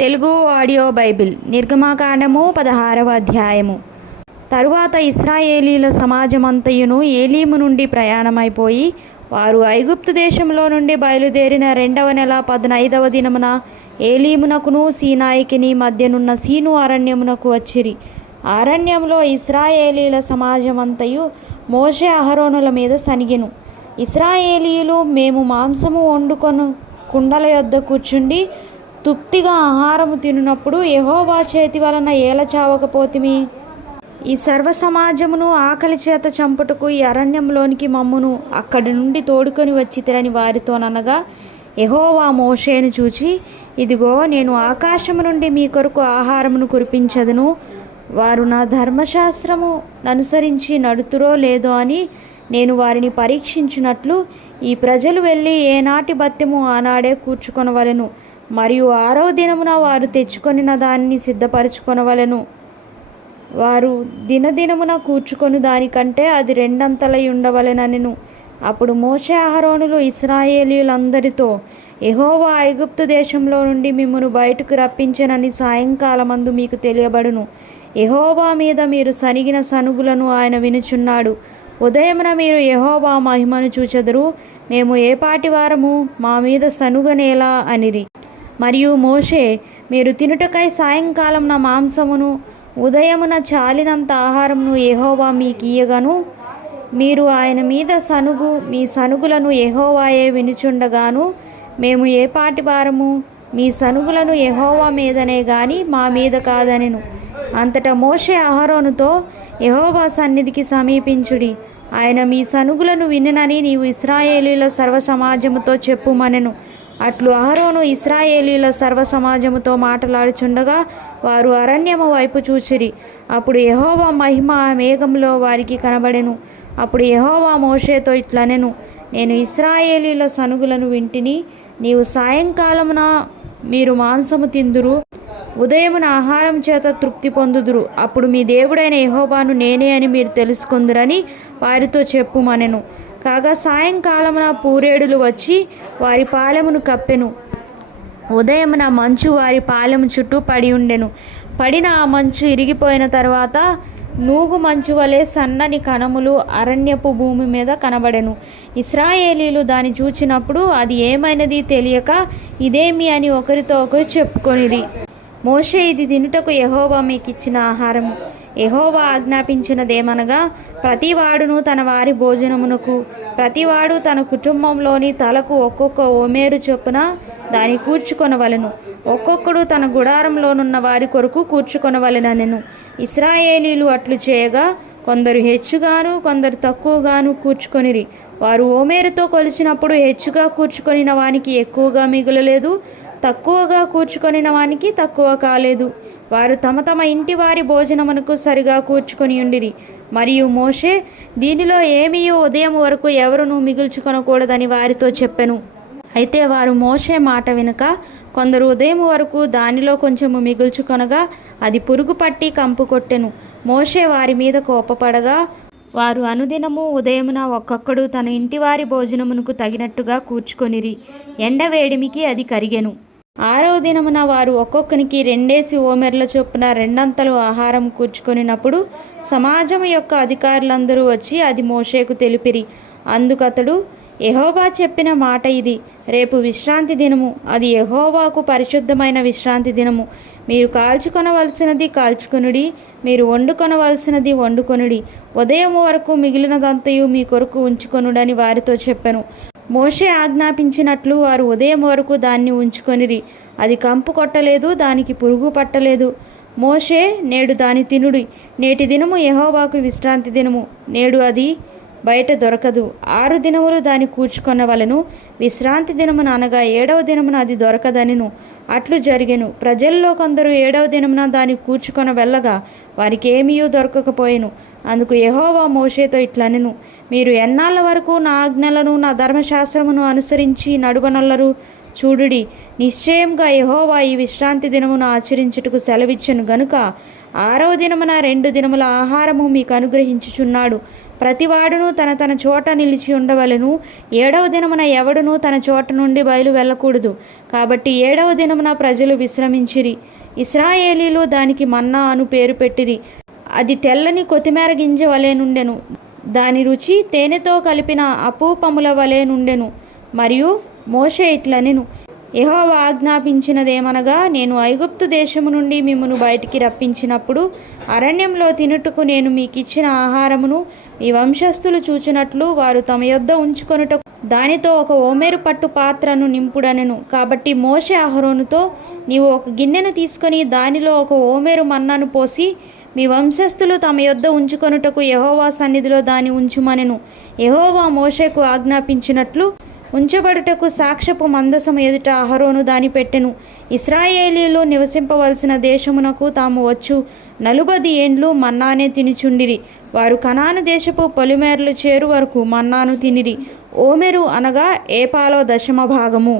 Telugu audio Bible నిర్గమకాండము 16వ అధ్యాయము. తరువాత ఇశ్రాయేలీల సమాజమంతయును ఏలీము నుండి ప్రయాణమైపోయి వారు ఐగుప్తు దేశంలో నుండి బయలుదేరిన 2వ నెల 15వ దినమున ఏలీమునకును సీనాయికిని మధ్యనున్న సీను అరణ్యమునకు వచ్చిరి. అరణ్యంలో ఇశ్రాయేలీల సమాజమంతయు మోషే అహరోనుల మీద సనిగెను. ఇశ్రాయేలీయులు, మేము మాంసము వండుకొను కుండల యొద్ద కూర్చుండి తృప్తిగా ఆహారము తినునప్పుడు యెహోవా చేతి వలన ఏల చావకపోతిమి? ఈ సర్వ సమాజమును ఆకలి చేత చంపుటకు ఈ అరణ్యంలోనికి మమ్మును అక్కడి నుండి తోడుకొని వచ్చితిరని వారితోననగా, యెహోవా మోషేను చూచి, ఇదిగో, నేను ఆకాశము నుండి మీ కొరకు ఆహారమును కురిపించదును. వారు నా ధర్మశాస్త్రము అనుసరించి నడుతురో లేదో అని నేను వారిని పరీక్షించినట్లు ఈ ప్రజలు వెళ్ళి ఏనాటి భత్యము ఆనాడే కూర్చుకొనవలెను, మరియు 6వ దినమున వారు తెచ్చుకొనిన దానిని సిద్ధపరచుకొనవలెను. వారు దినదినమున కూర్చుకొని దానికంటే అది 2 అంతలై ఉండవలెనెను. అప్పుడు మోషే అహరోనులు ఇశ్రాయేలీయులందరితో, యెహోవా ఐగుప్తు దేశంలో నుండి మిమ్మును బయటకు రప్పించెనని సాయంకాలమందు మీకు తెలియబడును. యెహోవా మీద మీరు సనిగిన సనుగులను ఆయన వినుచున్నాడు. ఉదయమున మీరు యెహోవా మహిమను చూచెదరు. మేము ఏపాటి వారము, మా మీద సనుగనేలా అనిరి. మరియు మోషే, మీరు తినుటకై సాయంకాలమున మాంసమును ఉదయమున చాలినంత ఆహారమును యెహోవా మీకియ్యగను. మీరు ఆయన మీద సనుగు, మీ సనుగులను యెహోవాయే వినుచుండగాను, మేము ఏపాటి వారము, మీ సనుగులను యెహోవా మీదనే గాని మా మీద కాదనెను. అంతటా మోషే అహరోనుతో, యెహోవా సన్నిధికి సమీపించుడి, ఆయన మీ సనుగులను వినునని నీవు ఇశ్రాయేలీయుల సర్వ సమాజముతో చెప్పుమనెను. అట్లు అహరోను ఇశ్రాయేలీయుల సర్వ సమాజముతో మాట్లాడుచుండగా వారు అరణ్యము వైపు చూచిరి. అప్పుడు యెహోవా మహిమ ఆ మేఘంలో వారికి కనబడెను. అప్పుడు యెహోవా మోషేతో ఇట్లనెను, నేను ఇశ్రాయేలీయుల సనుగులను వింటిని. నీవు సాయంకాలమున మీరు మాంసము తిందురు, ఉదయమున ఆహారం చేత తృప్తి పొందుదురు. అప్పుడు మీ దేవుడైన యెహోవాను నేనే అని మీరు తెలుసుకొందురని వారితో చెప్పుమనెను. కాగా సాయంకాలమున పూరేడులు వచ్చి వారి పాలెమును కప్పెను. ఉదయమున మంచు వారి పాలెము చుట్టూ పడి ఉండెను. పడిన ఆ మంచు ఇరిగిపోయిన తర్వాత నూగు మంచు వలె సన్నని కణములు అరణ్యపు భూమి మీద కనబడెను. ఇశ్రాయేలీలు దాన్ని చూచినప్పుడు అది ఏమైనది తెలియక, ఇదేమి అని ఒకరితో ఒకరు చెప్పుకొనిరి. మోషే, ఇది తినుటకు యెహోవా మీకిచ్చిన ఆహారము. యెహోవా ఆజ్ఞాపించినదేమనగా, ప్రతివాడును తన వారి భోజనమునకు, ప్రతివాడు తన కుటుంబంలోని తలకు ఒక్కొక్క ఓమేరు చొప్పున దాన్ని కూర్చుకొనవలెను. ఒక్కొక్కడు తన గుడారంలోనున్న వారి కొరకు కూర్చుకొనవలెనెను. ఇశ్రాయేలీలు అట్లు చేయగా కొందరు హెచ్చుగాను కొందరు తక్కువగాను కూర్చుకొనిరి. వారు ఓమేరుతో కొలిచినప్పుడు హెచ్చుగా కూర్చుకొనిన వానికి ఎక్కువగా మిగులలేదు, తక్కువగా కూర్చుకొనిన వానికి తక్కువ కాలేదు. వారు తమ తమ ఇంటి వారి భోజనమునకు సరిగా కూర్చుకొని ఉండిరి. మరియు మోషే, దీనిలో ఏమీ ఉదయం వరకు ఎవరునూ మిగుల్చుకొనకూడదని వారితో చెప్పెను. అయితే వారు మోషే మాట వినక కొందరు ఉదయం వరకు దానిలో కొంచెము మిగుల్చుకొనగా అది పురుగు పట్టి కంపు కొట్టెను. మోషే వారి మీద కోపపడగా వారు అనుదినము ఉదయమున ఒక్కొక్కడు తన ఇంటివారి భోజనమునకు తగినట్టుగా కూర్చుకొనిరి. ఎండవేడిమికి అది కరిగెను. 6వ దినమున వారు ఒక్కొక్కనికి 2 ఓమెర్ల చొప్పున 2 అంతలు ఆహారం కూర్చుకొనినప్పుడు సమాజము యొక్క అధికారులందరూ వచ్చి అది మోషేకు తెలిపిరి. అందుకతడు, యెహోవా చెప్పిన మాట ఇది, రేపు విశ్రాంతి దినము, అది యెహోవాకు పరిశుద్ధమైన విశ్రాంతి దినము. మీరు కాల్చుకొనవలసినది కాల్చుకొనుడి, మీరు వండుకొనవలసినది వండుకొనుడి. ఉదయం వరకు మిగిలినదంతయు మీ కొరకు ఉంచుకొనుడని వారితో చెప్పెను. మోషే ఆజ్ఞాపించినట్లు వారు ఉదయం వరకు దాన్ని ఉంచుకొనిరి. అది కంపు కొట్టలేదు, దానికి పురుగు పట్టలేదు. మోషే, నేడు దాని తినుడి, నేటి దినము యెహోవాకు విశ్రాంతి దినము, నేడు అది బయట దొరకదు. 6 దినములు దాన్ని కూర్చుకొనవలెను, విశ్రాంతి దినమున అనగా 7వ దినమున అది దొరకదనెను. అట్లు జరిగెను. ప్రజల్లో కొందరు 7వ దినమున దాన్ని కూర్చుకొన వెళ్ళగా వారికి ఏమీ దొరకకపోయెను. అందుకు యెహోవా మోషేతో ఇట్లనెను, మీరు ఎన్నాళ్ళ వరకు నా ఆజ్ఞలను నా ధర్మశాస్త్రమును అనుసరించి నడువనొల్లరు? చూడుడి, నిశ్చయంగా యెహోవా ఈ విశ్రాంతి దినమును ఆచరించుటకు సెలవిచ్చెను గనుక 6వ దినమున 2 దినముల ఆహారము మీకు అనుగ్రహించుచున్నాడు. ప్రతివాడును తన తన చోట నిలిచి ఉండవలెను. 7వ దినమున ఎవడునూ తన చోట నుండి బయలు వెళ్ళకూడదు. కాబట్టి 7వ దినమున ప్రజలు విశ్రమించిరి. ఇశ్రాయేలీలు దానికి మన్నా అను పేరు పెట్టిరి. అది తెల్లని కొత్తిమీర గింజ వలె నుండెను. దాని రుచి తేనెతో కలిపిన అపూపముల వలె నుండెను. మరియు మోషే ఇట్లనెను, యెహోవా ఆజ్ఞాపించినదేమనగా, నేను ఐగుప్తు దేశము నుండి మిమ్మును బయటికి రప్పించినప్పుడు అరణ్యంలో తినుటకు నేను మీకిచ్చిన ఆహారమును మీ వంశస్థులు చూచినట్లు వారు తమ యొద్ద ఉంచుకొనుటకు దానితో ఒక ఓమెరు పట్టు పాత్రను నింపుడనెను. కాబట్టి మోషే అహరోనుతో, నీవు ఒక గిన్నెను తీసుకొని దానిలో ఒక ఓమెరు మన్నాను పోసి మీ వంశస్థులు తమ యొద్ద ఉంచుకొనుటకు యెహోవా సన్నిధిలో దాని ఉంచుమనెను. యెహోవా మోషేకు ఆజ్ఞాపించినట్లు ఉంచబడుటకు సాక్ష్యపు మందసము ఎదుట అహరోను దాని పెట్టెను. ఇశ్రాయేలీలు నివసింపవలసిన దేశమునకు తాము వచ్చు 40 ఏండ్లు మన్నానే తినుచుండిరి. వారు కనాను దేశపు పొలిమేరలు చేరు వరకు మన్నాను తినిరి. ఓమెరు అనగా ఏపాలో 10వ భాగము.